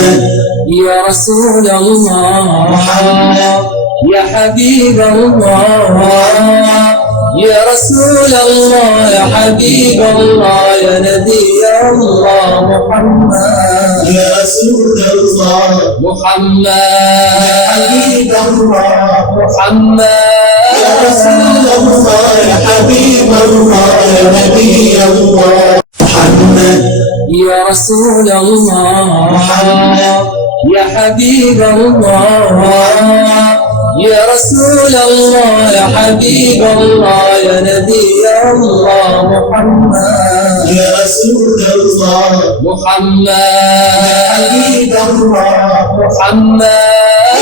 يا رسول الله يا حبيب الله يا رسول الله يا حبيب الله يا نبي الله محمد يا رسول الله محمد يا حبيب الله محمد يا رسول الله يا حبيب الله يا نبي الله محمد يا رسول الله محمد يا حبيب الله يا رسول الله يا حبيب الله يا نبي الله محمد يا رسول الله محمد يا حبيب الله محمد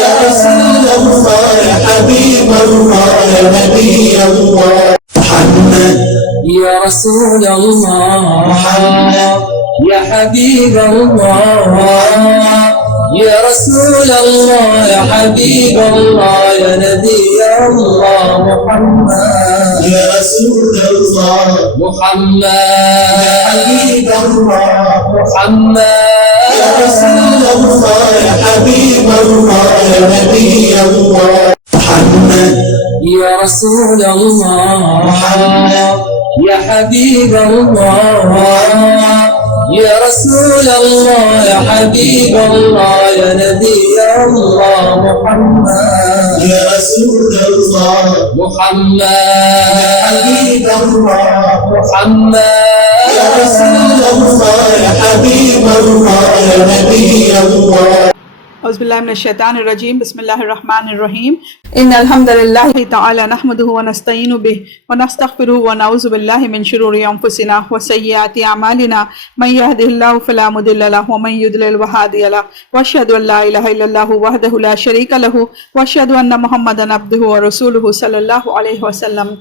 يا رسول الله يا حبيب الله يا نبي الله محمد يا رسول الله محمد يا حبيب الله يا رسول الله يا حبيب الله يا نبي الله محمد يا رسول الله محمد يا حبيب الله محمد يا رسول الله يا حبيب الله يا نبي الله محمد يا رسول الله محمد يا حبيب الله يا رسول الله يا حبيب الله يا نبي الله محمد يا رسول الله محمد يا حبيب الله محمد يا رسول الله يا حبيب الله يا نبي الله اعوذ باللہ من الشیطان الرجیم بسم اللہ الرحمن الرحیم ان الحمد للہ تعالی نحمده ونستعین به ونستغفره ونعوذ باللہ من شرور انفسنا وسیئات اعمالنا من يهده الله فلا مضل له ومن يضلل فلا هادي له واشهد ان لا الہ الا اللہ وحدہ لا شریک له واشهد ان محمدا عبدہ ورسولہ صلی اللہ علیہ وسلم۔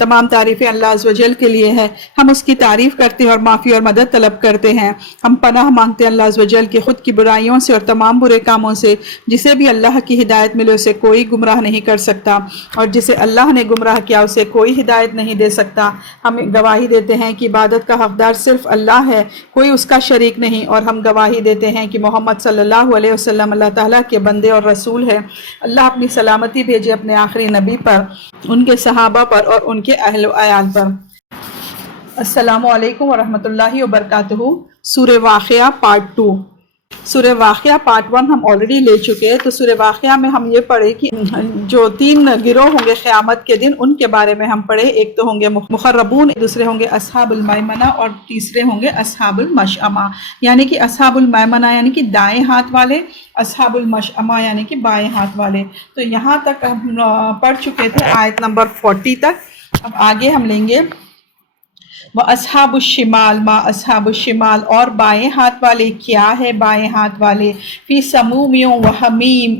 تمام تعریفیں اللہ عز و جل کے لیے ہے، ہم اس کی تعریف کرتے ہیں اور معافی اور مدد طلب کرتے ہیں۔ ہم پناہ مانگتے ہیں اللہ عز و جل کی خود کی برائیوں سے اور تمام برے کاموں سے۔ جسے بھی اللہ کی ہدایت ملے اسے کوئی گمراہ نہیں کر سکتا، اور جسے اللہ نے گمراہ کیا اسے کوئی ہدایت نہیں دے سکتا۔ ہم گواہی دیتے ہیں کہ عبادت کا حقدار صرف اللہ ہے، کوئی اس کا شریک نہیں، اور ہم گواہی دیتے ہیں کہ محمد صلی اللہ علیہ وسلم اللہ تعالیٰ کے بندے اور رسول ہے۔ اللہ اپنی سلامتی بھیجے اپنے آخری نبی پر، ان کے صحابہ پر اور ان کے اہل و عیال پر۔ السلام علیکم ورحمۃ اللہ وبرکاتہ۔ سورہ واقعہ پارٹ 2۔ سورہ واقعہ پارٹ 1 ہم آلریڈی لے چکے، تو سورہ واقعہ میں ہم یہ پڑھے کہ جو 3 گروہ ہوں گے قیامت کے دن ان کے بارے میں ہم پڑھے۔ ایک تو ہوں گے مقربون، دوسرے ہوں گے اصحاب المیمنہ، اور تیسرے ہوں گے اصحاب المشأمہ، یعنی کہ اصحاب المیمنہ یعنی کہ دائیں ہاتھ والے، اصحاب المشأمہ یعنی کہ بائیں ہاتھ والے۔ تو یہاں تک ہم پڑھ چکے تھے آیت نمبر 40 تک۔ اب آگے ہم لیں گے وَأَصْحَابُ الشِّمَالِ مَا أَصْحَابُ الشِّمَالِ، اور بائیں ہاتھ والے کیا ہے بائیں ہاتھ والے، فی سموم وحمیم،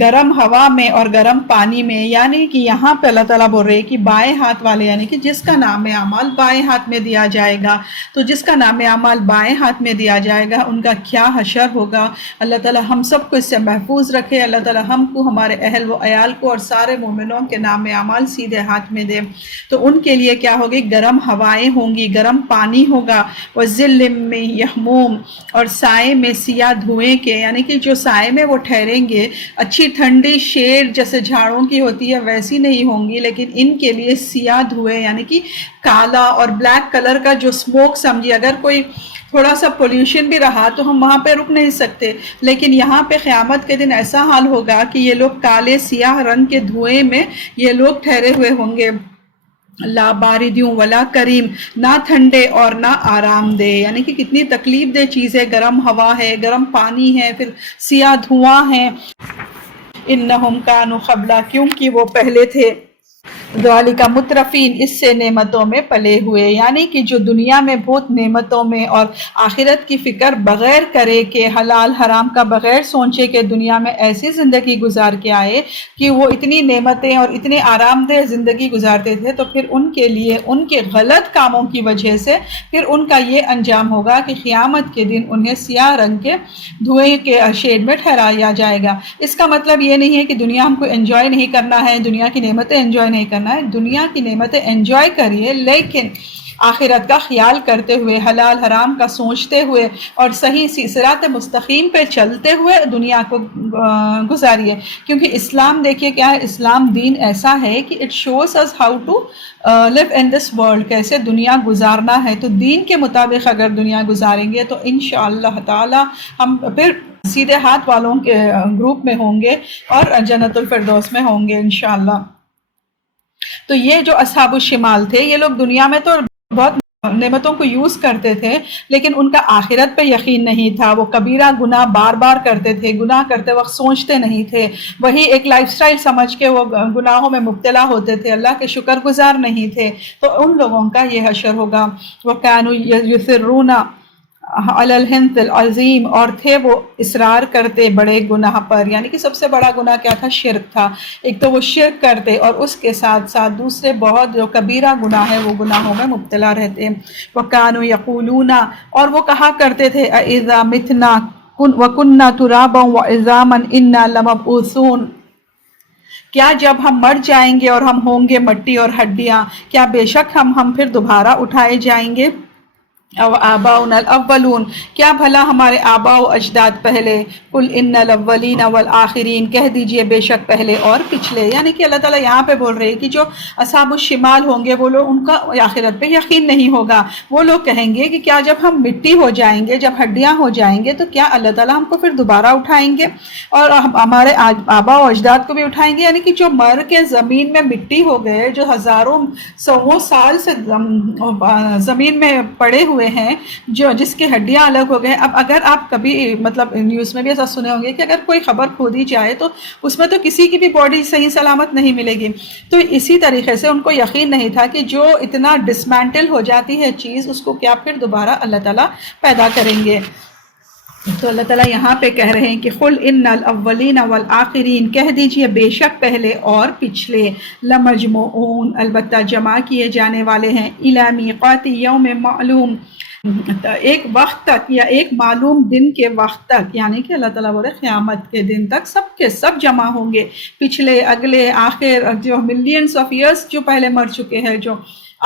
گرم ہوا میں اور گرم پانی میں۔ یعنی کہ یہاں پہ اللہ تعالیٰ بول رہے ہیں کہ بائیں ہاتھ والے یعنی کہ جس کا نام اعمال بائیں ہاتھ میں دیا جائے گا، تو جس کا نام اعمال بائیں ہاتھ میں دیا جائے گا ان کا کیا حشر ہوگا۔ اللہ تعالیٰ ہم سب کو اس سے محفوظ رکھے، اللہ تعالیٰ ہم کو، ہمارے اہل و عیال کو اور سارے مومنوں کے نام اعمال سیدھے ہاتھ میں دے۔ تو ان کے لیے کیا ہوگی؟ گرم ہوائیں ہوں گی، گرم پانی ہوگا، وَظِلٍّ مِّن یحموم، اور سائے میں سیاہ دھوئیں کے، یعنی کہ جو سائے میں وہ ٹھہریں گے اچھی ٹھنڈی شیڈ جیسے جھاڑوں کی ہوتی ہے ویسی نہیں ہوں گی، لیکن ان کے لیے سیاہ دھوئیں یعنی کہ کالا اور بلیک کلر کا جو سموک سمجھیے۔ اگر کوئی تھوڑا سا پولیوشن بھی رہا تو ہم وہاں پہ رک نہیں سکتے، لیکن یہاں پہ قیامت کے دن ایسا حال ہوگا کہ یہ لوگ کالے سیاہ رنگ کے دھوئیں میں یہ لوگ ٹھہرے ہوئے ہوں گے۔ لا باردیوں ولا کریم، نہ ٹھنڈے اور نہ آرام دہ، یعنی کہ کتنی تکلیف دہ چیز ہے۔ گرم ہوا ہے، گرم پانی ہے، پھر سیاہ دھواں ہے۔ انہم کانوا قبلا، کیونکہ وہ پہلے تھے، ذالک مترفین، اس سے نعمتوں میں پلے ہوئے، یعنی کہ جو دنیا میں بہت نعمتوں میں اور آخرت کی فکر بغیر کرے کہ حلال حرام کا بغیر سوچے کہ دنیا میں ایسی زندگی گزار کے آئے کہ وہ اتنی نعمتیں اور اتنے آرام دہ زندگی گزارتے تھے، تو پھر ان کے لیے ان کے غلط کاموں کی وجہ سے پھر ان کا یہ انجام ہوگا کہ قیامت کے دن انہیں سیاہ رنگ کے دھوئیں کے شیڈ میں ٹھہرایا جائے گا۔ اس کا مطلب یہ نہیں ہے کہ دنیا ہم کو انجوائے نہیں کرنا ہے، دنیا کی نعمتیں انجوائے نہیں کرنا ہے، دنیا کی نعمتیں انجوائے کریے، لیکن آخرت کا خیال کرتے ہوئے، حلال حرام کا سوچتے ہوئے اور صحیح صراط مستقیم پہ چلتے ہوئے دنیا کو گزاریے. کیونکہ اسلام دیکھیے کیا ہے، اسلام دین ایسا ہے کہ it shows us how to live in this world، کیسے دنیا گزارنا ہے. تو دین کے مطابق اگر دنیا گزاریں گے تو انشاءاللہ تعالی ہم پھر سیدھے ہاتھ والوں کے گروپ میں ہوں گے اور جنت الفردوس میں ہوں گے انشاءاللہ. تو یہ جو اصحاب الشمال تھے، یہ لوگ دنیا میں تو بہت نعمتوں کو یوز کرتے تھے، لیکن ان کا آخرت پہ یقین نہیں تھا. وہ کبیرہ گناہ بار بار کرتے تھے، گناہ کرتے وقت سوچتے نہیں تھے، وہی ایک لائف سٹائل سمجھ کے وہ گناہوں میں مبتلا ہوتے تھے، اللہ کے شکر گزار نہیں تھے. تو ان لوگوں کا یہ حشر ہوگا. وَكَانُوا يُصِرُّونَ عَلَى الْحِنثِ الْعَظِيمِ، اور تھے وہ اصرار کرتے بڑے گناہ پر. یعنی کہ سب سے بڑا گناہ کیا تھا؟ شرک تھا. ایک تو وہ شرک کرتے اور اس کے ساتھ ساتھ دوسرے بہت جو کبیرہ گناہ ہے وہ گناہوں میں مبتلا رہتے. وَكَانُوا يَقُولُونَ، اور وہ کہا کرتے تھے اِذَا مِتْنَا وَكُنَّا تُرَابًا وَعِظَامًا إِنَّا لَمَبْعُوثُونَ، کیا جب ہم مر جائیں گے اور ہم ہوں گے مٹی اور ہڈیاں، کیا بے شک ہم پھر دوبارہ اٹھائے جائیں گے؟ او آباؤنا الاولون، کیا بھلا ہمارے آباء و اجداد پہلے. قل ان الاولین والآخرین، کہہ دیجئے بے شک پہلے اور پچھلے. یعنی کہ اللہ تعالیٰ یہاں پہ بول رہے ہیں کہ جو اصحاب الشمال ہوں گے وہ لوگ، ان کا آخرت پہ یقین نہیں ہوگا. وہ لوگ کہیں گے کہ کیا جب ہم مٹی ہو جائیں گے، جب ہڈیاں ہو جائیں گے، تو کیا اللہ تعالیٰ ہم کو پھر دوبارہ اٹھائیں گے اور ہمارے آباء و اجداد کو بھی اٹھائیں گے؟ یعنی کہ جو مر کے زمین میں مٹی ہو گئے، جو ہزاروں سووں سال سے زمین میں پڑے ہوئے ہیں، جس کی ہڈیاں الگ ہو گئے. اب اگر آپ کبھی مطلب نیوز میں بھی ایسا سنے ہوں گے کہ اگر کوئی خبر کھودی جائے تو اس میں تو کسی کی بھی باڈی صحیح سلامت نہیں ملے گی. تو اسی طریقے سے ان کو یقین نہیں تھا کہ جو اتنا ڈسمینٹل ہو جاتی ہے چیز، اس کو کیا پھر دوبارہ اللہ تعالیٰ پیدا کریں گے. تو اللہ تعالیٰ یہاں پہ کہہ رہے ہیں کہ قل ان الاولین والآخرین، کہہ دیجئے بے شک پہلے اور پچھلے، لمجموعون، البتہ جمع کیے جانے والے ہیں، الی میقات یوم معلوم، ایک وقت تک یا ایک معلوم دن کے وقت تک. یعنی کہ اللہ تعالیٰ بولے قیامت کے دن تک سب کے سب جمع ہوں گے، پچھلے اگلے آخر، جو ملینز آف ایئرس جو پہلے مر چکے ہیں، جو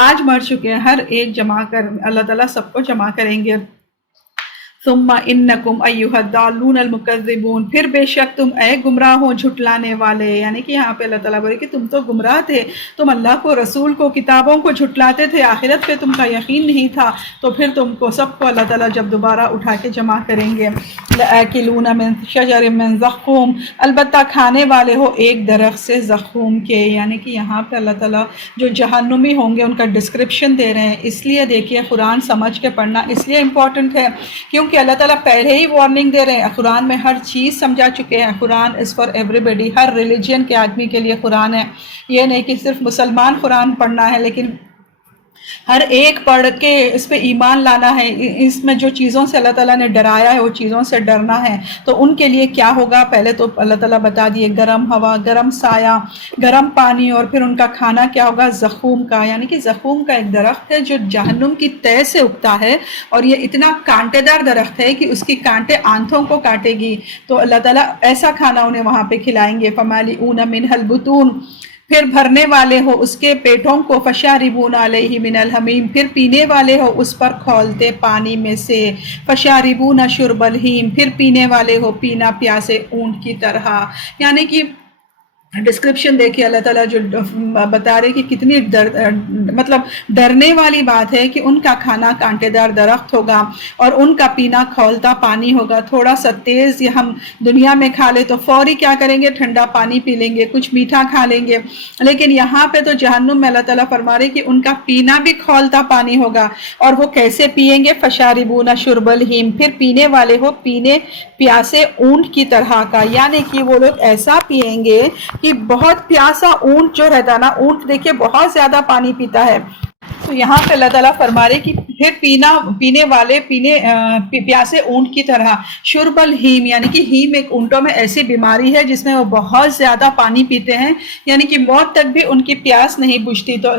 آج مر چکے ہیں، ہر ایک جمع کر اللہ تعالیٰ سب کو جمع کریں گے. ثم انکم ایھا الضالون المکذبون، پھر بے شک تم اے گمراہوں جھٹلانے والے. یعنی کہ یہاں پہ اللہ تعالیٰ بولے کہ تم تو گمراہ تھے، تم اللہ کو، رسول کو، کتابوں کو جھٹلاتے تھے، آخرت پہ تم کا یقین نہیں تھا، تو پھر تم کو سب کو اللہ تعالیٰ جب دوبارہ اٹھا کے جمع کریں گے. لآکلون من شجر من زقوم، البتہ کھانے والے ہو ایک درخت سے زقوم کے. یعنی کہ یہاں پہ اللہ تعالیٰ جو جہنمی ہوں گے ان کا ڈسکرپشن دے رہے ہیں. اس لیے دیکھیے قرآن سمجھ کے پڑھنا اس لیے امپورٹنٹ ہے کیونکہ کہ اللہ تعالیٰ پہلے ہی وارننگ دے رہے ہیں. قرآن میں ہر چیز سمجھا چکے ہیں. قرآن is for every body, Hare religion کے آدمی کے لیے قرآن ہے. یہ نہیں کہ صرف مسلمان قرآن پڑھنا ہے، لیکن ہر ایک پڑھ کے اس پہ ایمان لانا ہے. اس میں جو چیزوں سے اللہ تعالیٰ نے ڈرایا ہے وہ چیزوں سے ڈرنا ہے. تو ان کے لیے کیا ہوگا؟ پہلے تو اللہ تعالیٰ بتا دیے گرم ہوا، گرم سایہ، گرم پانی، اور پھر ان کا کھانا کیا ہوگا؟ زقوم کا. یعنی کہ زقوم کا ایک درخت ہے جو جہنم کی تہہ سے اگتا ہے، اور یہ اتنا کانٹے دار درخت ہے کہ اس کی کانٹے آنتوں کو کاٹے گی. تو اللہ تعالیٰ ایسا کھانا انہیں وہاں پہ کھلائیں گے. فمالئون منہ البطون، پھر بھرنے والے ہو اس کے پیٹوں کو. فشاربون علیہ من الحمیم، پھر پینے والے ہو اس پر کھولتے پانی میں سے. فشاربون شرب الہیم، پھر پینے والے ہو پینا پیاسے اونٹ کی طرح. یعنی کہ ڈسکرپشن دیکھیے اللہ تعالیٰ جو بتا رہے کہ کتنی مطلب ڈرنے والی بات ہے کہ ان کا کھانا کانٹے دار درخت ہوگا اور ان کا پینا کھولتا پانی ہوگا. تھوڑا سا تیز یہ ہم دنیا میں کھا لے تو فوری کیا کریں گے؟ ٹھنڈا پانی پی لیں گے، کچھ میٹھا کھا لیں گے. لیکن یہاں پہ تو جہنم میں اللہ تعالیٰ فرما رہے کہ ان کا پینا بھی کھولتا پانی ہوگا. اور وہ کیسے پئیں گے؟ فشاربون شرب الہیم، پھر پینے والے ہو پینے پیاسے اونٹ کی طرح کا. یعنی کہ وہ لوگ ایسا پئیں گے کہ بہت پیاسا اونٹ جو رہتا نا، اونٹ دیکھیے بہت زیادہ پانی پیتا ہے. تو یہاں پہ اللہ تعالیٰ فرما رہے کہ پھر پینے والے پیاسے اونٹ کی طرح. شرب الہیم، یعنی کہ ہیم ایک اونٹوں میں ایسی بیماری ہے جس میں وہ بہت زیادہ پانی پیتے ہیں، یعنی کہ موت تک بھی ان کی پیاس نہیں بجھتی. تو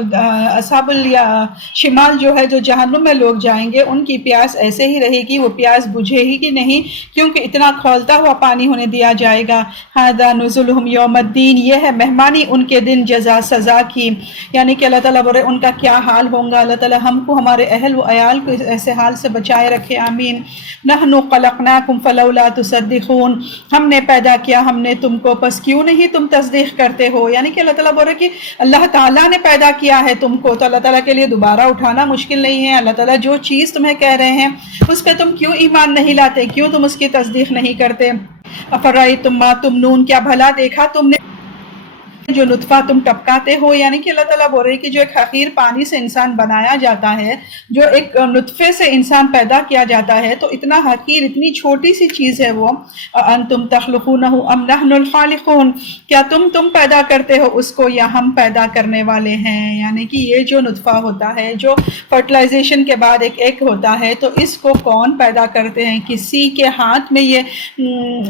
اصحاب الشمال جو ہے، جو جہنم میں لوگ جائیں گے، ان کی پیاس ایسے ہی رہے گی، وہ پیاس بجھے ہی کہ نہیں، کیونکہ اتنا کھولتا ہوا پانی انہیں دیا جائے گا. ھذا نزلھم یوم الدین، یہ ہے مہمانی ان کے دن جزا سزا کی. یعنی کہ اللہ تعالیٰ بولے ان کا کیا حال ہوگا کروں گا۔ اللہ تعالیٰ ہم کو، ہمارے اہل و عیال کو ایسے حال سے بچائے رکھے، آمین۔ نحن خلقناکم فلولا تصدقون، ہم نے پیدا کیا ہم نے تم کو، پس کیوں نہیں تم تصدیق کرتے ہو؟ یعنی کہ اللہ تعالیٰ بول رہے کہ اللہ تعالیٰ نے پیدا کیا ہے تم کو، تو اللہ تعالیٰ کے لیے دوبارہ اٹھانا مشکل نہیں ہے۔ اللہ تعالیٰ جو چیز تمہیں کہہ رہے ہیں اس پہ تم کیوں ایمان نہیں لاتے، کیوں تم اس کی تصدیق نہیں کرتے؟ افرأیتم ما تمنون، کیا بھلا دیکھا تم نے جو نطفہ تم ٹپکاتے ہو؟ یعنی کہ اللہ تعالیٰ بول رہے کہ جو ایک حقیر پانی سے انسان بنایا جاتا ہے، جو ایک نطفے سے انسان پیدا کیا جاتا ہے، تو اتنا حقیر، اتنی چھوٹی سی چیز ہے وہ۔ انتم تخلقونہ ام نحن الخالقون، کیا تم پیدا کرتے ہو اس کو یا ہم پیدا کرنے والے ہیں؟ یعنی کہ یہ جو نطفہ ہوتا ہے، جو فرٹیلائزیشن کے بعد ایک ایگ ہوتا ہے، تو اس کو کون پیدا کرتے ہیں؟ کسی کے ہاتھ میں یہ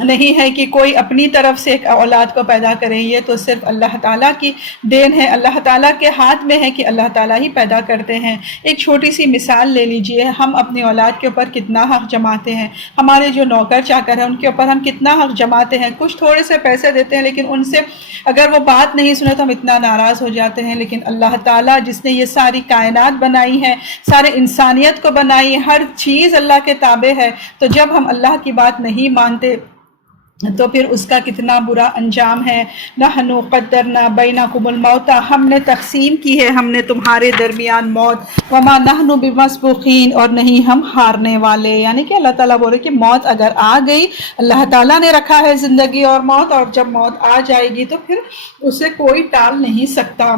نہیں ہے کہ کوئی اپنی طرف سے ایک اولاد کو پیدا کرے، یہ تو صرف اللہ تعالیٰ کی دین ہے، اللہ تعالیٰ کے ہاتھ میں ہے کہ اللہ تعالیٰ ہی پیدا کرتے ہیں۔ ایک چھوٹی سی مثال لے لیجئے، ہم اپنی اولاد کے اوپر کتنا حق جماتے ہیں، ہمارے جو نوکر چاکر ہیں ان کے اوپر ہم کتنا حق جماتے ہیں، کچھ تھوڑے سے پیسے دیتے ہیں لیکن ان سے اگر وہ بات نہیں سنے تو ہم اتنا ناراض ہو جاتے ہیں۔ لیکن اللہ تعالیٰ جس نے یہ ساری کائنات بنائی ہے، سارے انسانیت کو بنائی ہے، ہر چیز اللہ کے تابع ہے، تو جب ہم اللہ کی بات نہیں مانتے تو پھر اس کا کتنا برا انجام ہے۔ نحن قدرنا بینکم الموت، ہم نے تقسیم کی ہے ہم نے تمہارے درمیان موت، وما نحن بمسبوقین، اور نہیں ہم ہارنے والے۔ یعنی کہ اللہ تعالیٰ بولے کہ موت اگر آ گئی، اللہ تعالیٰ نے رکھا ہے زندگی اور موت، اور جب موت آ جائے گی تو پھر اسے کوئی ٹال نہیں سکتا۔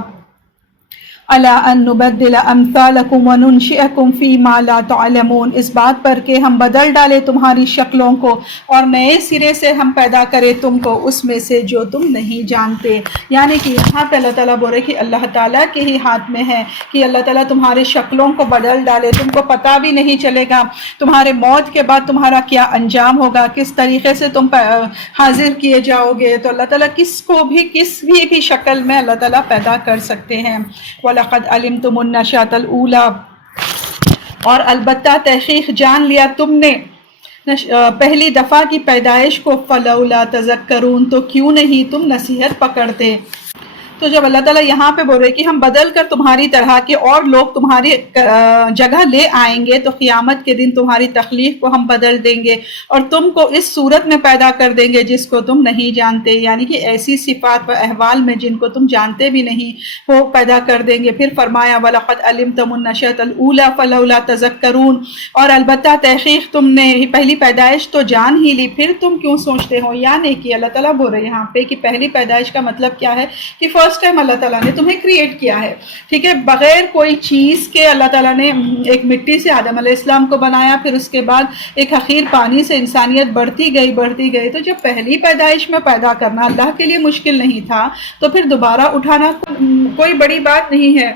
الا ان نبدل امثالکم وننشئکم فیما لا تعلمون، اس بات پر کہ ہم بدل ڈالے تمہاری شکلوں کو اور نئے سرے سے ہم پیدا کرے تم کو اس میں سے جو تم نہیں جانتے۔ یعنی کہ یہاں پہ اللہ تعالیٰ بول رہے کہ اللہ تعالیٰ کے ہی ہاتھ میں ہے کہ اللہ تعالیٰ تمہارے شکلوں کو بدل ڈالے، تم کو پتہ بھی نہیں چلے گا تمہارے موت کے بعد تمہارا کیا انجام ہوگا، کس طریقے سے تم حاضر کیے جاؤ گے۔ تو اللہ تعالیٰ کس کو بھی کس بھی شکل میں اللہ تعالیٰ پیدا کر سکتے ہیں۔ وَلَقَدْ عَلِمْتُمُ النَّشْأَةَ الْأُولَىٰ، اور البتہ تحقیق جان لیا تم نے پہلی دفعہ کی پیدائش کو، فَلَوْلَا تَذَكَّرُونَ، تو کیوں نہیں تم نصیحت پکڑتے۔ تو جب اللہ تعالیٰ یہاں پہ بول رہے کہ ہم بدل کر تمہاری طرح کے اور لوگ تمہاری جگہ لے آئیں گے، تو قیامت کے دن تمہاری تخلیق کو ہم بدل دیں گے اور تم کو اس صورت میں پیدا کر دیں گے جس کو تم نہیں جانتے، یعنی کہ ایسی صفات و احوال میں جن کو تم جانتے بھی نہیں وہ پیدا کر دیں گے۔ پھر فرمایا وَلَقَدْ عَلِمْتُمُ النَّشْأَةَ الْأُولَىٰ فَلَوْلَا تَذَكَّرُونَ، اور البتہ تحقیق تم نے پہلی پیدائش تو جان ہی لی، پھر تم کیوں سوچتے ہو؟ یعنی کہ اللہ تعالیٰ بول رہے یہاں پہ کہ پہلی پیدائش کا مطلب کیا ہے کہ فرسٹ ٹائم اللہ تعالیٰ نے تمہیں کریٹ کیا ہے، ٹھیک ہے، بغیر کوئی چیز کے اللہ تعالیٰ نے ایک مٹی سے آدم علیہ السلام کو بنایا، پھر اس کے بعد ایک حقیر پانی سے انسانیت بڑھتی گئی، تو جب پہلی پیدائش میں پیدا کرنا اللہ کے لیے مشکل نہیں تھا تو پھر دوبارہ اٹھانا کوئی بڑی بات نہیں ہے۔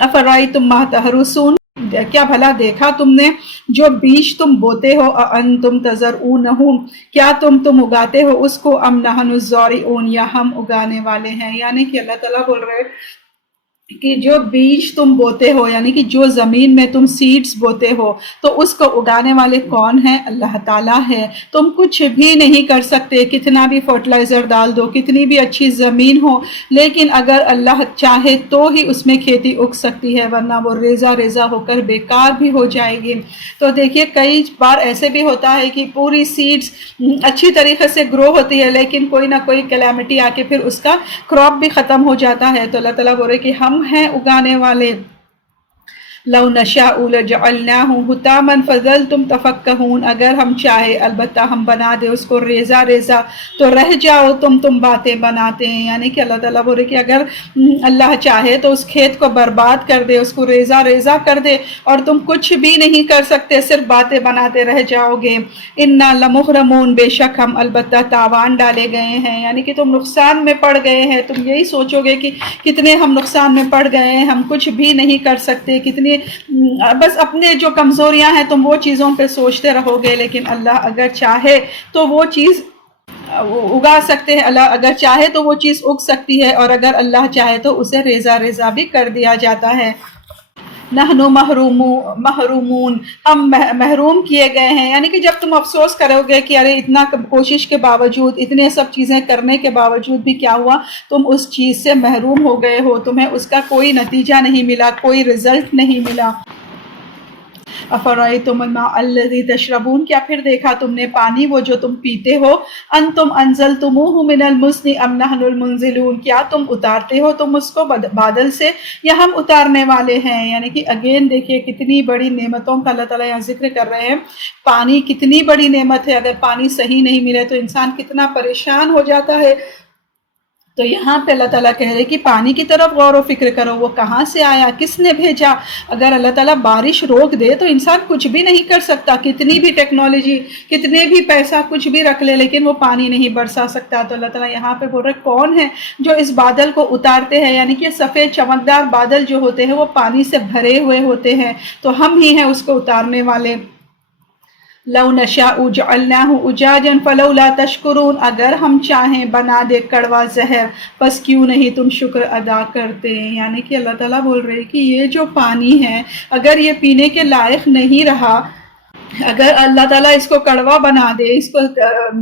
افرأیتم ما تحرثون، کیا بھلا دیکھا تم نے جو بیج تم بوتے ہو، انتم تزرعونہ، کیا تم اگاتے ہو اس کو، ام نحن الزارعون، یا ہم اگانے والے ہیں۔ یعنی کہ اللہ تعالیٰ بول رہے کہ جو بیج تم بوتے ہو، یعنی کہ جو زمین میں تم سیڈز بوتے ہو تو اس کو اگانے والے کون ہیں؟ اللہ تعالیٰ ہے۔ تم کچھ بھی نہیں کر سکتے، کتنا بھی فرٹیلائزر ڈال دو، کتنی بھی اچھی زمین ہو، لیکن اگر اللہ چاہے تو ہی اس میں کھیتی اگ سکتی ہے، ورنہ وہ ریزہ ریزہ ہو کر بیکار بھی ہو جائے گی۔ تو دیکھیے کئی بار ایسے بھی ہوتا ہے کہ پوری سیڈز اچھی طریقے سے گرو ہوتی ہے لیکن کوئی نہ کوئی کلیمٹی آ کے پھر اس کا کراپ بھی ختم ہو جاتا ہے۔ تو اللہ تعالیٰ بول رہے کہ ہم ہیں اگانے والے۔ لو نشاء لجعلناه حطاما فظلتم تفکہون، اگر ہم چاہے البتہ ہم بنا دے اس کو ریزہ ریزہ تو رہ جاؤ تم باتیں بناتے ہیں۔ یعنی کہ اللہ تعالیٰ بولے کہ اگر اللہ چاہے تو اس کھیت کو برباد کر دے، اس کو ریزہ ریزہ کر دے اور تم کچھ بھی نہیں کر سکتے، صرف باتیں بناتے رہ جاؤ گے۔ انا لمغرمون، بے شک ہم البتہ تاوان ڈالے گئے ہیں، یعنی کہ تم نقصان میں پڑ گئے ہیں۔ تم یہی سوچو گے کہ کتنے ہم نقصان میں پڑ گئے ہیں، ہم کچھ بھی نہیں کر سکتے، کتنی بس اپنے جو کمزوریاں ہیں تم وہ چیزوں پہ سوچتے رہو گے، لیکن اللہ اگر چاہے تو وہ چیز اگا سکتے ہیں، اللہ اگر چاہے تو وہ چیز اگ سکتی ہے، اور اگر اللہ چاہے تو اسے ریزہ ریزہ بھی کر دیا جاتا ہے۔ نحن محرومون، ہم محروم کیے گئے ہیں، یعنی کہ جب تم افسوس کرو گے کہ ارے اتنا کوشش کے باوجود، اتنے سب چیزیں کرنے کے باوجود بھی کیا ہوا، تم اس چیز سے محروم ہو گئے ہو، تمہیں اس کا کوئی نتیجہ نہیں ملا، کوئی رزلٹ نہیں ملا۔ افرأیتم الماء الذی تشربون، کیا پھر دیکھا تم نے پانی وہ جو تم پیتے ہو، انتم انزلتموہ من المزن ام نحن المنزلون، کیا تم اتارتے ہو تم اس کو بادل سے یا ہم اتارنے والے ہیں؟ یعنی کہ اگین دیکھیے کتنی بڑی نعمتوں کا اللہ تعالیٰ یہاں ذکر کر رہے ہیں۔ پانی کتنی بڑی نعمت ہے، اگر پانی صحیح نہیں ملے تو انسان کتنا پریشان ہو جاتا ہے۔ تو یہاں پہ اللہ تعالیٰ کہہ رہے کہ پانی کی طرف غور و فکر کرو، وہ کہاں سے آیا، کس نے بھیجا۔ اگر اللہ تعالیٰ بارش روک دے تو انسان کچھ بھی نہیں کر سکتا، کتنی بھی ٹیکنالوجی، کتنے بھی پیسہ کچھ بھی رکھ لے، لیکن وہ پانی نہیں برسا سکتا۔ تو اللہ تعالیٰ یہاں پہ بول رہے کون ہے جو اس بادل کو اتارتے ہیں، یعنی کہ سفید چمکدار بادل جو ہوتے ہیں وہ پانی سے بھرے ہوئے ہوتے ہیں، تو ہم ہی ہیں اس کو اتارنے والے۔ لو نشاء جعلناہ اجاجا فلولا تشکرون، اگر ہم چاہیں بنا دے کڑوا زہر، پس کیوں نہیں تم شکر ادا کرتے۔ یعنی کہ اللہ تعالیٰ بول رہے کہ یہ جو پانی ہے اگر یہ پینے کے لائق نہیں رہا، اگر اللہ تعالیٰ اس کو کڑوا بنا دے، اس کو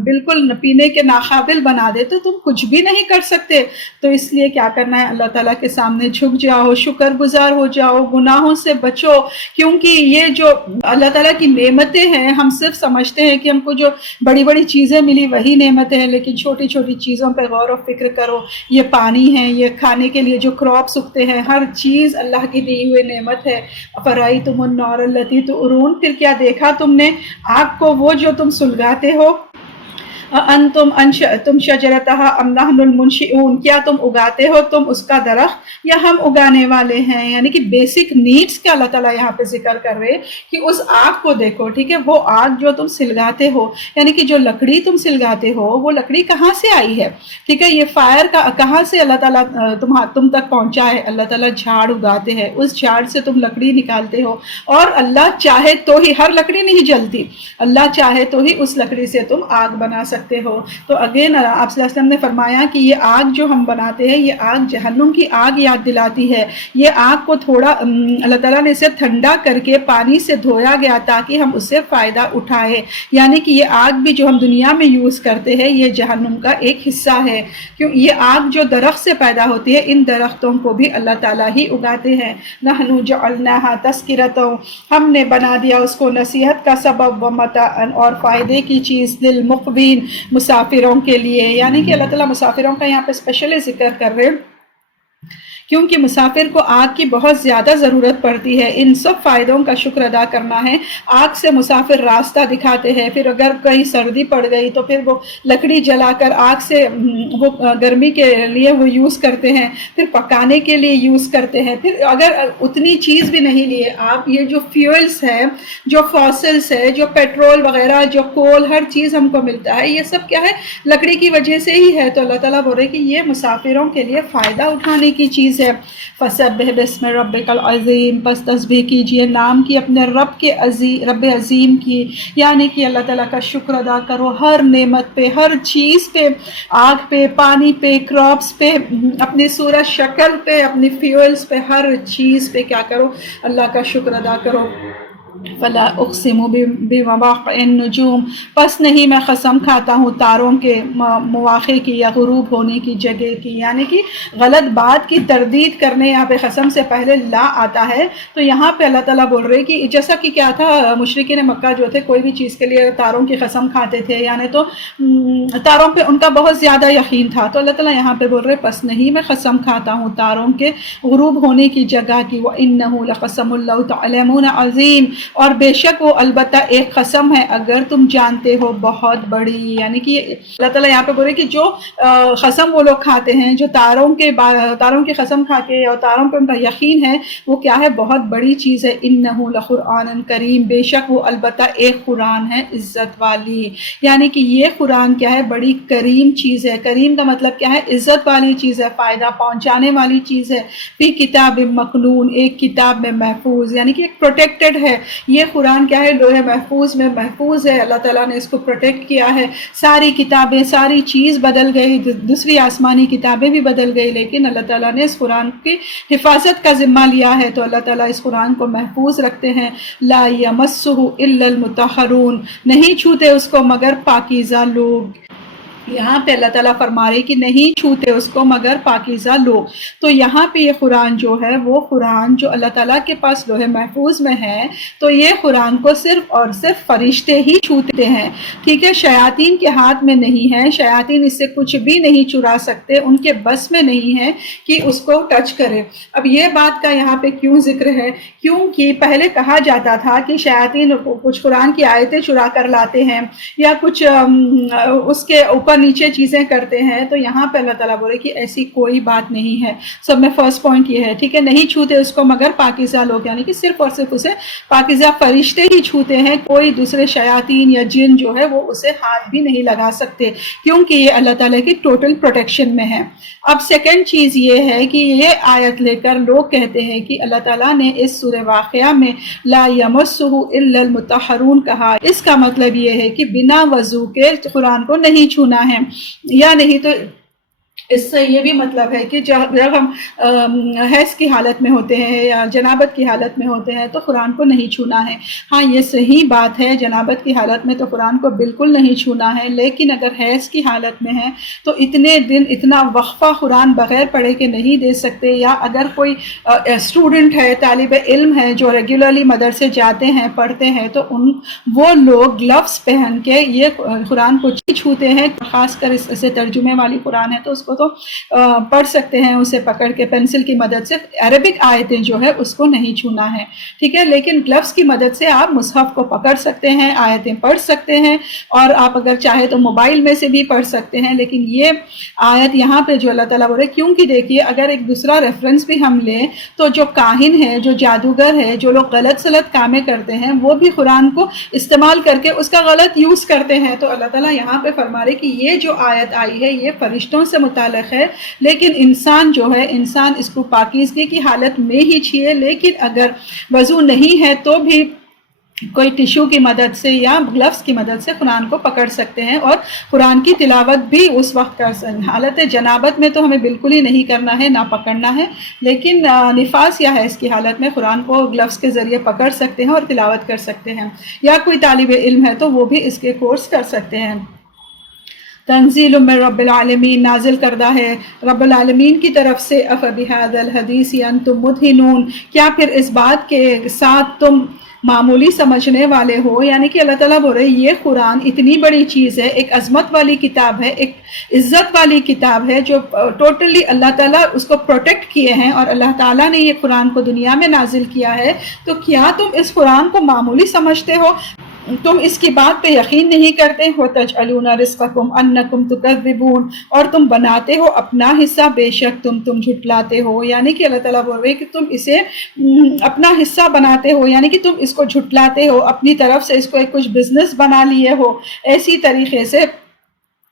بالکل پینے کے ناقابل بنا دے، تو تم کچھ بھی نہیں کر سکتے۔ تو اس لیے کیا کرنا ہے، اللہ تعالیٰ کے سامنے جھک جاؤ، شکر گزار ہو جاؤ، گناہوں سے بچو، کیونکہ یہ جو اللہ تعالیٰ کی نعمتیں ہیں، ہم صرف سمجھتے ہیں کہ ہم کو جو بڑی بڑی چیزیں ملی وہی نعمتیں ہیں، لیکن چھوٹی چھوٹی چیزوں پہ غور و فکر کرو۔ یہ پانی ہے، یہ کھانے کے لیے جو کراپس اگتے ہیں، ہر چیز اللہ کی دی ہوئی نعمت ہے۔ افرأیتم النار التی تورون، پھر کیا دیکھا تم نے آگ کو وہ جو تم سلگاتے ہو، انتم انشأتم شجرتہا ام نحن المنشئون، کیا تم اگاتے ہو تم اس کا درخت یا ہم اگانے والے ہیں۔ یعنی کہ بیسک نیڈز کا اللہ تعالیٰ یہاں پہ ذکر کر رہے کہ اس آگ کو دیکھو، ٹھیک ہے، وہ آگ جو تم سلگاتے ہو، یعنی کہ جو لکڑی تم سلگاتے ہو وہ لکڑی کہاں سے آئی ہے، ٹھیک ہے، یہ فائر کا کہاں سے اللہ تعالیٰ تم تک پہنچا ہے۔ اللہ تعالیٰ جھاڑ اگاتے ہیں، اس جھاڑ سے تم لکڑی نکالتے ہو، اور اللہ چاہے تو ہی، ہر لکڑی نہیں جلتی، اللہ چاہے تو ہی اس لکڑی سے تم آگ بنا سکتے ہو۔ تو اگین آپ صلی اللہ علیہ وسلم نے فرمایا کہ یہ آگ جو ہم بناتے ہیں، یہ آگ جہنم کی آگ یاد دلاتی ہے۔ یہ آگ کو تھوڑا اللہ تعالیٰ نے اسے ٹھنڈا کر کے پانی سے دھویا گیا تاکہ ہم اس سے فائدہ اٹھائیں، یعنی کہ یہ آگ بھی جو ہم دنیا میں یوز کرتے ہیں یہ جہنم کا ایک حصہ ہے، کیوں یہ آگ جو درخت سے پیدا ہوتی ہے، ان درختوں کو بھی اللہ تعالیٰ ہی اگاتے ہیں۔ نحن جعلناها تذکرۃ، ہم نے بنا دیا اس کو نصیحت کا سبب، ومتاعا، اور فائدے کی چیز، للمقوین، مسافروں کے لیے۔ یعنی کہ اللہ تعالیٰ مسافروں کا یہاں پہ اسپیشلی ذکر کر رہے ہیں کیونکہ مسافر کو آگ کی بہت زیادہ ضرورت پڑتی ہے۔ ان سب فائدوں کا شکر ادا کرنا ہے۔ آگ سے مسافر راستہ دکھاتے ہیں، پھر اگر کہیں سردی پڑ گئی تو پھر وہ لکڑی جلا کر آگ سے وہ گرمی کے لیے وہ یوز کرتے ہیں، پھر پکانے کے لیے یوز کرتے ہیں۔ پھر اگر اتنی چیز بھی نہیں لیے آپ، یہ جو فیولز ہے، جو فاسلز ہے، جو پیٹرول وغیرہ، جو کول، ہر چیز ہم کو ملتا ہے، یہ سب کیا ہے، لکڑی کی وجہ سے ہی ہے۔ تو اللہ تعالیٰ بول رہے کہ یہ مسافروں کے لیے فائدہ اٹھانے کی چیز ہے۔ فسبح باسم ربک العظیم، پس تسبیح کیجئے نام کی اپنے رب کے رب عظیم کی، یعنی کہ اللہ تعالیٰ کا شکر ادا کرو ہر نعمت پہ، ہر چیز پہ، آگ پہ، پانی پہ، کراپس پہ، اپنی صورت شکل پہ، اپنی فیولز پہ، ہر چیز پہ کیا کرو، اللہ کا شکر ادا کرو۔ فلا اقسم بمواقع النجوم، پس نہیں میں قسم کھاتا ہوں تاروں کے مواقع کی یا غروب ہونے کی جگہ کی، یعنی کہ غلط بات کی تردید کرنے، یہاں پہ قسم سے پہلے لا آتا ہے، تو یہاں پہ اللہ تعالیٰ بول رہے کہ جیسا کہ کیا تھا، مشرکین مکہ جو تھے کوئی بھی چیز کے لیے تاروں کی قسم کھاتے تھے، یعنی تو تاروں پہ ان کا بہت زیادہ یقین تھا۔ تو اللہ تعالیٰ یہاں پہ بول رہے پس نہیں میں قسم کھاتا ہوں تاروں کے غروب ہونے کی جگہ کی، وَإِنَّهُ لَقَسَمٌ لَوْ تَعْلَمُونَ عَظِيمٌ، اور بے شک وہ البتہ ایک قسم ہے اگر تم جانتے ہو بہت بڑی۔ یعنی کہ اللہ تعالیٰ یہاں پہ بولے کہ جو قسم وہ لوگ کھاتے ہیں، جو تاروں کی قسم کھا کے اور تاروں پہ ان کا یقین ہے، وہ کیا ہے، بہت بڑی چیز ہے۔ انہ لقرآن کریم، بے شک وہ البتہ ایک قرآن ہے عزت والی، یعنی کہ یہ قرآن کیا ہے، بڑی کریم چیز ہے۔ کریم کا مطلب کیا ہے، عزت والی چیز ہے، فائدہ پہنچانے والی چیز ہے۔ فی کتاب مکنون، ایک کتاب میں محفوظ، یعنی کہ ایک پروٹیکٹڈ ہے، یہ قرآن کیا ہے؟ لوح محفوظ میں محفوظ ہے، اللہ تعالیٰ نے اس کو پروٹیکٹ کیا ہے. ساری کتابیں، ساری چیز بدل گئی، دوسری آسمانی کتابیں بھی بدل گئی، لیکن اللہ تعالیٰ نے اس قرآن کی حفاظت کا ذمہ لیا ہے، تو اللہ تعالیٰ اس قرآن کو محفوظ رکھتے ہیں. لا یمسہ الا المطہرون، نہیں چھوتے اس کو مگر پاکیزہ لوگ. یہاں پہ اللہ تعالیٰ فرما رہے کہ نہیں چھوتے اس کو مگر پاکیزہ لوگ. تو یہاں پہ یہ قرآن جو ہے وہ قرآن جو اللہ تعالیٰ کے پاس لوح محفوظ میں ہے، تو یہ قرآن کو صرف اور صرف فرشتے ہی چھوتے ہیں. ٹھیک ہے، شیاطین کے ہاتھ میں نہیں ہے، شیاطین اس سے کچھ بھی نہیں چرا سکتے، ان کے بس میں نہیں ہے کہ اس کو ٹچ کرے. اب یہ بات کا یہاں پہ کیوں ذکر ہے؟ کیونکہ پہلے کہا جاتا تھا کہ شیاطین کچھ قرآن کی آیتیں چرا کر لاتے ہیں یا کچھ اس کے اوپر نیچے چیزیں کرتے ہیں، تو یہاں پہ اللہ تعالیٰ بولے کہ ایسی کوئی بات نہیں ہے. سب میں فرسٹ پوائنٹ یہ ہے، ٹھیک ہے، نہیں چھوتے اس کو مگر پاکیزہ لوگ، یعنی کہ صرف اور صرف اسے پاکیزہ فرشتے ہی چھوتے ہیں، کوئی دوسرے شیاطین یا جن جو ہے وہ اسے ہاتھ بھی نہیں لگا سکتے، کیونکہ یہ اللہ تعالیٰ کی ٹوٹل پروٹیکشن میں ہے. اب سیکنڈ چیز یہ ہے کہ یہ آیت لے کر لوگ کہتے ہیں کہ اللہ تعالیٰ نے اس سورہ واقعہ میں لا یمسہ الا المطہرون کہا، اس کا مطلب یہ ہے کہ بنا وضو کے قرآن کو نہیں چھونا ہے، یا نہیں تو اس سے یہ بھی مطلب ہے کہ جب ہم حیض کی حالت میں ہوتے ہیں یا جنابت کی حالت میں ہوتے ہیں تو قرآن کو نہیں چھونا ہے. ہاں یہ صحیح بات ہے، جنابت کی حالت میں تو قرآن کو بالکل نہیں چھونا ہے، لیکن اگر حیض کی حالت میں ہے تو اتنے دن اتنا وقفہ قرآن بغیر پڑھے کے نہیں دے سکتے. یا اگر کوئی اسٹوڈنٹ ہے، طالب علم ہے جو ریگولرلی مدرسے جاتے ہیں، پڑھتے ہیں، تو وہ لوگ گلوز پہن کے یہ قرآن کو چھوتے ہیں. خاص کر اس سے ترجمے والی قرآن ہے تو اس کو تو پڑھ سکتے ہیں اسے پکڑ کے پینسل کی مدد سے. عربک آیتیں جو ہے اس کو نہیں چھونا ہے، ٹھیک ہے، لیکن گلوز کی مدد سے آپ مصحف کو پکڑ سکتے ہیں، آیتیں پڑھ سکتے ہیں، اور آپ اگر چاہے تو موبائل میں سے بھی پڑھ سکتے ہیں. لیکن یہ آیت یہاں پہ جو اللہ تعالیٰ بول رہے، کیونکہ دیکھیے اگر ایک دوسرا ریفرنس بھی ہم لیں تو جو کاہن ہے، جو جادوگر ہے، جو لوگ غلط سلط کامیں کرتے ہیں، وہ بھی قرآن کو استعمال کر کے اس کا غلط یوز کرتے ہیں. تو اللہ تعالیٰ یہاں پہ فرما رہے کہ یہ جو آیت آئی ہے یہ فرشتوں سے متعلق ہے، لیکن انسان جو ہے، انسان اس کو پاکیزگی کی حالت میں ہی چھیے. لیکن اگر وضو نہیں ہے تو بھی کوئی ٹیشو کی مدد سے یا گلوز کی مدد سے قرآن کو پکڑ سکتے ہیں، اور قرآن کی تلاوت بھی اس وقت کر سکتے ہیں. حالت جنابت میں تو ہمیں بالکل ہی نہیں کرنا ہے، نہ پکڑنا ہے، لیکن نفاس یا حیض کی حالت میں قرآن کو گلوز کے ذریعے پکڑ سکتے ہیں اور تلاوت کر سکتے ہیں. یا کوئی طالب علم ہے تو وہ بھی اس کے کورس کر سکتے ہیں. تنزیل من رب العالمین، نازل کردہ ہے رب العالمین کی طرف سے. افبہذا الحدیث انتم مدہنون، کیا پھر اس بات کے ساتھ تم معمولی سمجھنے والے ہو؟ یعنی کہ اللہ تعالیٰ بول رہے یہ قرآن اتنی بڑی چیز ہے، ایک عظمت والی کتاب ہے، ایک عزت والی کتاب ہے، جو ٹوٹلی اللہ تعالیٰ اس کو پروٹیکٹ کیے ہیں، اور اللہ تعالیٰ نے یہ قرآن کو دنیا میں نازل کیا ہے. تو کیا تم اس قرآن کو معمولی سمجھتے ہو؟ تم اس کی بات پہ یقین نہیں کرتے ہو. تجعلون رزقکم انکم تکذبون، اور تم بناتے ہو اپنا حصہ، بے شک تم جھٹلاتے ہو. یعنی کہ اللہ تعالیٰ بول رہے کہ تم اسے اپنا حصہ بناتے ہو، یعنی کہ تم اس کو جھٹلاتے ہو، اپنی طرف سے اس کو ایک کچھ بزنس بنا لیے ہو. اسی طریقے سے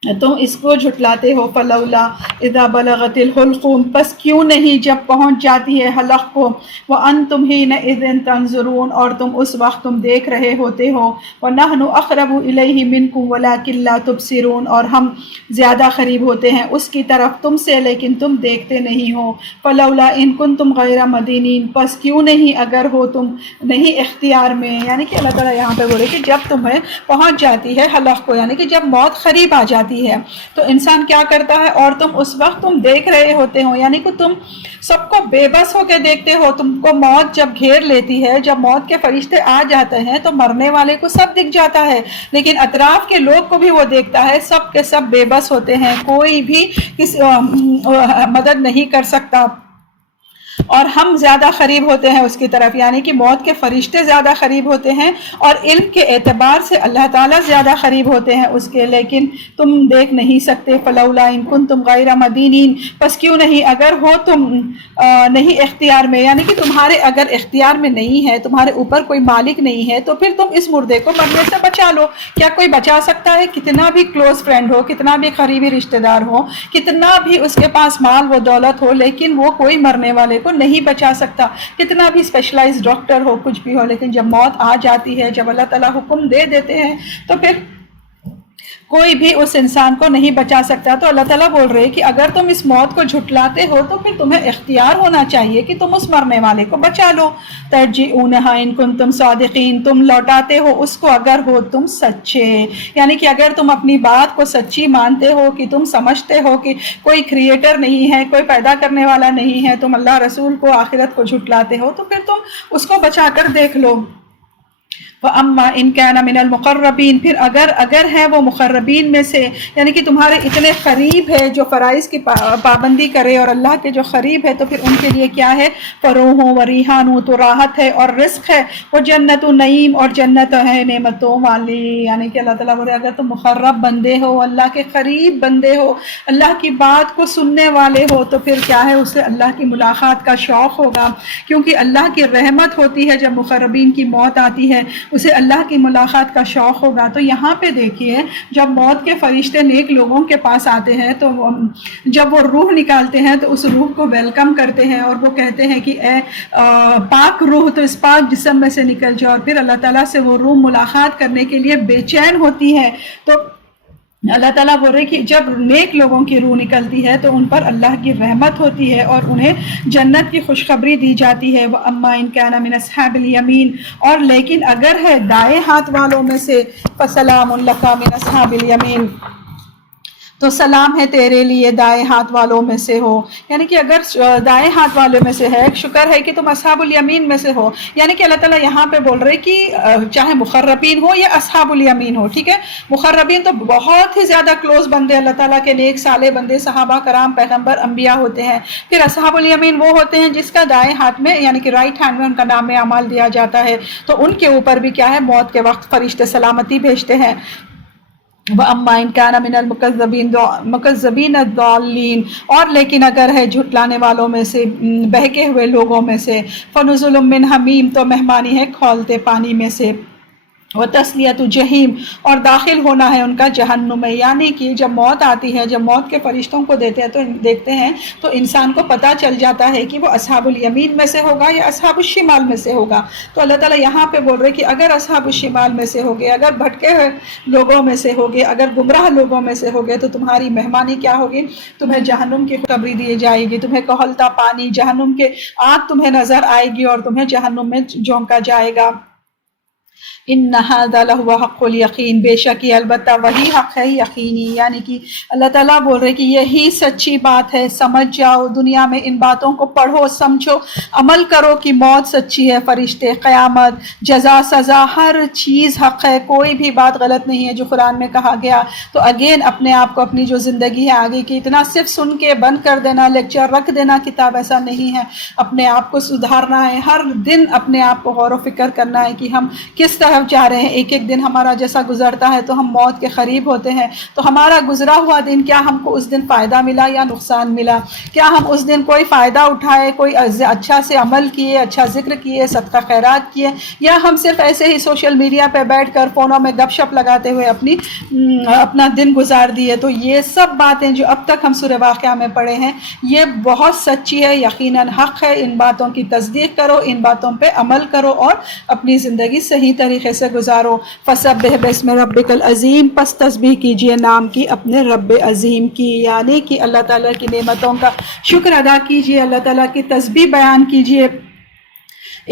تم اس کو جھٹلاتے ہو. فلولا اذا بلغت الحلقوم، پس کیوں نہیں جب پہنچ جاتی ہے حلق کو. وانتم حینئذ تنظرون، اور تم اس وقت تم دیکھ رہے ہوتے ہو. ونحن اقرب الیہ منکم ولکن لا تبصرون، اور ہم زیادہ قریب ہوتے ہیں اس کی طرف تم سے، لیکن تم دیکھتے نہیں ہو. فلولا ان کنتم غیر مدینین، پس کیوں نہیں اگر ہو تم نہیں اختیار میں. یعنی کہ اللہ تعالیٰ یہاں پہ بولے کہ جب تمہیں پہنچ جاتی ہے حلق کو، یعنی کہ جب موت قریب آ جاتی ہے تو انسان کیا کرتا ہے، اور تم اس وقت تم دیکھ رہے ہوتے ہو، یعنی کہ تم سب کو بے بس ہو کے دیکھتے ہو. تم کو موت جب گھیر لیتی ہے، جب موت کے فرشتے آ جاتے ہیں تو مرنے والے کو سب دکھ جاتا ہے، لیکن اطراف کے لوگ کو بھی وہ دیکھتا ہے. سب کے سب بے بس ہوتے ہیں، کوئی بھی مدد نہیں کر سکتا، اور ہم زیادہ قریب ہوتے ہیں اس کی طرف. یعنی کہ موت کے فرشتے زیادہ قریب ہوتے ہیں، اور علم کے اعتبار سے اللہ تعالیٰ زیادہ قریب ہوتے ہیں اس کے، لیکن تم دیکھ نہیں سکتے. فلولا ان کنتم غیر مدینین، پس کیوں نہیں اگر ہو تم نہیں اختیار میں. یعنی کہ تمہارے اگر اختیار میں نہیں ہے، تمہارے اوپر کوئی مالک نہیں ہے، تو پھر تم اس مردے کو مرنے سے بچا لو. کیا کوئی بچا سکتا ہے؟ کتنا بھی کلوز فرینڈ ہو، کتنا بھی قریبی رشتہ دار ہو، کتنا بھی اس کے پاس مال و دولت ہو، لیکن وہ کوئی مرنے والے کو نہیں بچا سکتا، کتنا بھی اسپیشلائز ڈاکٹر ہو، کچھ بھی ہو، لیکن جب موت آ جاتی ہے، جب اللہ تعالیٰ حکم دے دیتے ہیں تو پھر کوئی بھی اس انسان کو نہیں بچا سکتا۔ تو اللہ تعالیٰ بول رہے کہ اگر تم اس موت کو جھٹلاتے ہو تو پھر تمہیں اختیار ہونا چاہیے کہ تم اس مرنے والے کو بچا لو۔ ترجعونہا ان کنتم صادقین، تم لوٹاتے ہو اس کو اگر ہو تم سچے، یعنی کہ اگر تم اپنی بات کو سچی مانتے ہو، کہ تم سمجھتے ہو کہ کوئی کریٹر نہیں ہے، کوئی پیدا کرنے والا نہیں ہے، تم اللہ رسول کو، آخرت کو جھٹلاتے ہو، تو پھر تم اس کو بچا کر دیکھ لو۔ وَأَمَّا إِن كَانَ مِنَ الْمُقَرَّبِينَ، پھر اگر ہے وہ مقربین میں سے، یعنی کہ تمہارے اتنے قریب ہے جو فرائض کی پابندی کرے اور اللہ کے جو قریب ہے، تو پھر ان کے لیے کیا ہے؟ فروح و ریحان، تو راحت ہے اور رزق ہے، وہ جنت و نعیم، اور جنت ہے نعمتوں والی۔ یعنی کہ اللہ تعالیٰ بولے اگر تم مقرب بندے ہو، اللہ کے قریب بندے ہو، اللہ کی بات کو سننے والے ہو، تو پھر کیا ہے؟ اسے اللہ کی ملاقات کا شوق ہوگا، کیونکہ اللہ کی رحمت ہوتی ہے جب مقربین کی موت آتی ہے، اسے اللہ کی ملاقات کا شوق ہوگا۔ تو یہاں پہ دیکھیے جب موت کے فرشتے نیک لوگوں کے پاس آتے ہیں تو جب وہ روح نکالتے ہیں تو اس روح کو ویلکم کرتے ہیں اور وہ کہتے ہیں کہ اے پاک روح، تو اس پاک جسم میں سے نکل جاؤ، اور پھر اللہ تعالیٰ سے وہ روح ملاقات کرنے کے لیے بے چین ہوتی ہے۔ تو اللہ تعالیٰ بول رہے کہ جب نیک لوگوں کی روح نکلتی ہے تو ان پر اللہ کی رحمت ہوتی ہے اور انہیں جنت کی خوشخبری دی جاتی ہے۔ وَأَمَّا إِن كَانَ مِنْ أَصْحَابِ الْيَمِينَ، اور لیکن اگر ہے دائیں ہاتھ والوں میں سے، فَسَلَامٌ لَكَ مِنْ أَصْحَابِ الْيَمِينَ، تو سلام ہے تیرے لیے دائیں ہاتھ والوں میں سے ہو۔ یعنی کہ اگر دائیں ہاتھ والوں میں سے ہے، شکر ہے کہ تم اصحاب الیمین میں سے ہو۔ یعنی کہ اللہ تعالیٰ یہاں پہ بول رہے کہ چاہے مقربین ہو یا اصحاب الیمین ہو، ٹھیک ہے، مقربین تو بہت ہی زیادہ کلوز بندے، اللہ تعالیٰ کے نیک صالح بندے، صحابہ کرام، پیغمبر، انبیاء ہوتے ہیں۔ پھر اصحاب الیمین وہ ہوتے ہیں جس کا دائیں ہاتھ میں، یعنی کہ رائٹ ہینڈ میں ان کا نام اعمال دیا جاتا ہے، تو ان کے اوپر بھی کیا ہے؟ موت کے وقت فرشتے سلامتی بھیجتے ہیں۔ وَأَمَّا إِن كَانَ مِنَ الْمُكَذِّبِينَ الضَّالِّينَ، اور لیکن اگر ہے جھٹلانے والوں میں سے، بہکے ہوئے لوگوں میں سے، فَنُزُلٌ مِّنْ حَمِيمٍ، تو مہمانی ہے کھولتے پانی میں سے، وَتَصْلِيَةُ جَحِيمٍ، اور داخل ہونا ہے ان کا جہنم میں۔ یعنی کہ جب موت آتی ہے، جب موت کے فرشتوں کو دیکھتے ہیں تو انسان کو پتہ چل جاتا ہے کہ وہ اصحاب الیمین میں سے ہوگا یا اصحاب الشمال میں سے ہوگا۔ تو اللہ تعالیٰ یہاں پہ بول رہے کہ اگر اصحاب الشمال میں سے ہوگے، اگر بھٹکے ہوئے لوگوں میں سے ہوگے، اگر گمراہ لوگوں میں سے ہوگے، تو تمہاری مہمانی کیا ہوگی؟ تمہیں جہنم کی خوشخبری دی جائے گی، تمہیں کھولتا پانی، جہنم کے آگ تمہیں نظر آئے گی اور تمہیں جہنم میں جھونکا جائے گا۔ ان هذا لهو حق الیقین، بے شک یہ البتہ وہی حق ہے یقینی۔ یعنی کہ اللہ تعالیٰ بول رہے کہ یہی سچی بات ہے، سمجھ جاؤ، دنیا میں ان باتوں کو پڑھو، سمجھو، عمل کرو کہ موت سچی ہے، فرشتے، قیامت، جزا، سزا، ہر چیز حق ہے، کوئی بھی بات غلط نہیں ہے جو قرآن میں کہا گیا۔ تو اگین اپنے آپ کو، اپنی جو زندگی ہے آگے کی، اتنا صرف سن کے بند کر دینا، لیکچر رکھ دینا کتاب، ایسا نہیں ہے، اپنے آپ کو سدھارنا ہے، ہر دن اپنے آپ کو غور و فکر کرنا ہے کہ ہم کس طرح جا رہے ہیں۔ ایک ایک دن ہمارا جیسا گزرتا ہے تو ہم موت کے قریب ہوتے ہیں، تو ہمارا گزرا ہوا دن کیا ہم کو اس دن فائدہ ملا یا نقصان ملا؟ کیا ہم اس دن کوئی فائدہ اٹھائے، کوئی اچھا سے عمل کیے، اچھا ذکر کیے، صدقہ خیرات کیے، یا ہم صرف ایسے ہی سوشل میڈیا پہ بیٹھ کر فونوں میں گپ شپ لگاتے ہوئے اپنا دن گزار دیے؟ تو یہ سب باتیں جو اب تک ہم سورہ واقعہ میں پڑھے ہیں، یہ بہت سچی ہے، یقیناً حق ہے۔ ان باتوں کی تصدیق کرو، ان باتوں پہ عمل کرو اور اپنی زندگی صحیح طریقے سے گزارو۔ فسبح باسم ربک العظیم، پس تسبیح کیجئے نام کی اپنے رب عظیم کی، یعنی کہ اللہ تعالیٰ کی نعمتوں کا شکر ادا کیجئے، اللہ تعالیٰ کی تسبیح بیان کیجئے۔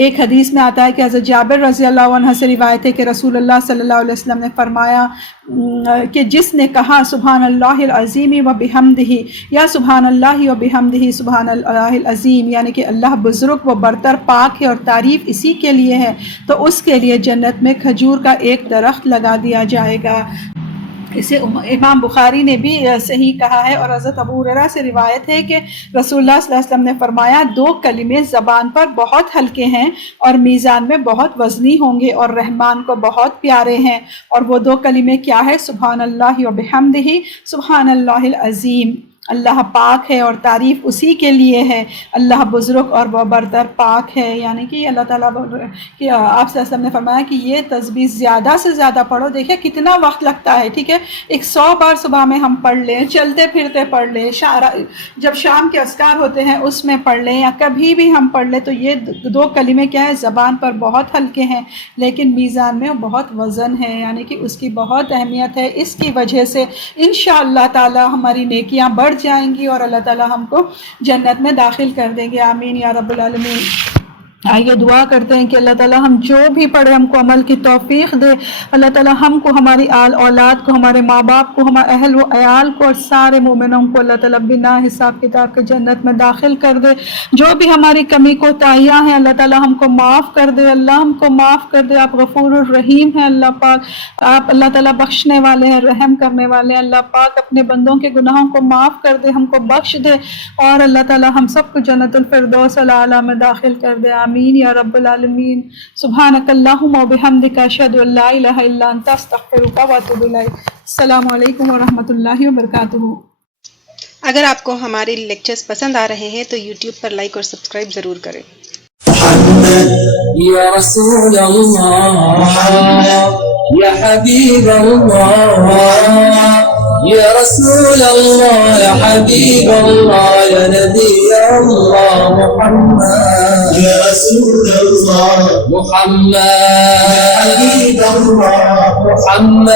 ایک حدیث میں آتا ہے کہ حضرت جابر رضی اللہ عنہ سے روایت ہے کہ رسول اللہ صلی اللہ علیہ وسلم نے فرمایا کہ جس نے کہا سبحان اللہ العظیم و بحمدہ، یا سبحان اللہ و بحمدہ سبحان اللہ العظیم، یعنی کہ اللہ بزرگ و برتر پاک ہے اور تعریف اسی کے لیے ہے، تو اس کے لیے جنت میں کھجور کا ایک درخت لگا دیا جائے گا۔ اسے امام بخاری نے بھی صحیح کہا ہے، اور حضرت ابو ہریرہ سے روایت ہے کہ رسول اللہ صلی اللہ علیہ وسلم نے فرمایا، دو کلمے زبان پر بہت ہلکے ہیں اور میزان میں بہت وزنی ہوں گے اور رحمان کو بہت پیارے ہیں، اور وہ دو کلمے کیا ہے؟ سبحان اللہ و بحمدہ سبحان اللہ العظیم۔ اللہ پاک ہے اور تعریف اسی کے لیے ہے، اللہ بزرگ اور وہ برتر پاک ہے۔ یعنی کہ اللہ تعالیٰ کہ آپ صلی اللہ علیہ وسلم نے فرمایا کہ یہ تسبیح زیادہ سے زیادہ پڑھو۔ دیکھیں کتنا وقت لگتا ہے، ٹھیک ہے، 100 بار صبح میں ہم پڑھ لیں، چلتے پھرتے پڑھ لیں، جب شام کے اذکار ہوتے ہیں اس میں پڑھ لیں، یا کبھی بھی ہم پڑھ لیں، تو یہ 2 کلمے کیا ہے، زبان پر بہت ہلکے ہیں لیکن میزان میں بہت وزن ہے، یعنی کہ اس کی بہت اہمیت ہے۔ اس کی وجہ سے انشاءاللہ تعالی ہماری نیکیاں بڑھ جائیں گی اور اللہ تعالی ہم کو جنت میں داخل کر دیں گے، آمین یا رب العالمین۔ آئیے دعا کرتے ہیں کہ اللہ تعالیٰ ہم جو بھی پڑھے ہم کو عمل کی توفیق دے، اللہ تعالیٰ ہم کو، ہماری آل اولاد کو، ہمارے ماں باپ کو، ہمارے اہل و عیال کو اور سارے مومنوں کو اللہ تعالیٰ بنا حساب کتاب کے جنت میں داخل کر دے۔ جو بھی ہماری کمی کوتاہیاں ہیں اللہ تعالیٰ ہم کو معاف کر دے، اللہ ہم کو معاف کر دے۔ آپ غفور الرحیم ہیں اللہ پاک، آپ اللہ تعالیٰ بخشنے والے ہیں، رحم کرنے والے ہیں۔ اللہ پاک اپنے بندوں کے گناہوں کو معاف کر دے، ہم کو بخش دے، اور اللہ تعالیٰ ہم سب کو جنت الفردوس الاعلیٰ میں داخل کر دے، آمین یا رب العالمین۔ سبحانک اللہم و بحمدک، اشہد ان لا الہ الا انت، استغفرک و اتوب الیک۔ السلام علیکم ورحمۃ اللہ وبرکاتہ۔ اگر آپ کو ہمارے لیکچرز پسند آ رہے ہیں تو یوٹیوب پر لائک اور سبسکرائب ضرور کریں۔ یا رسول اللہ، یا حبیب اللہ، یا رسول اللہ، یا حبیب اللہ، یا نبی اللہ محمد، یا رسول اللہ محمد، حبیب اللہ محمد،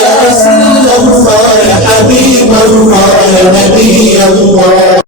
یا رسول اللہ یا حبیب اللہ یا نبی اللہ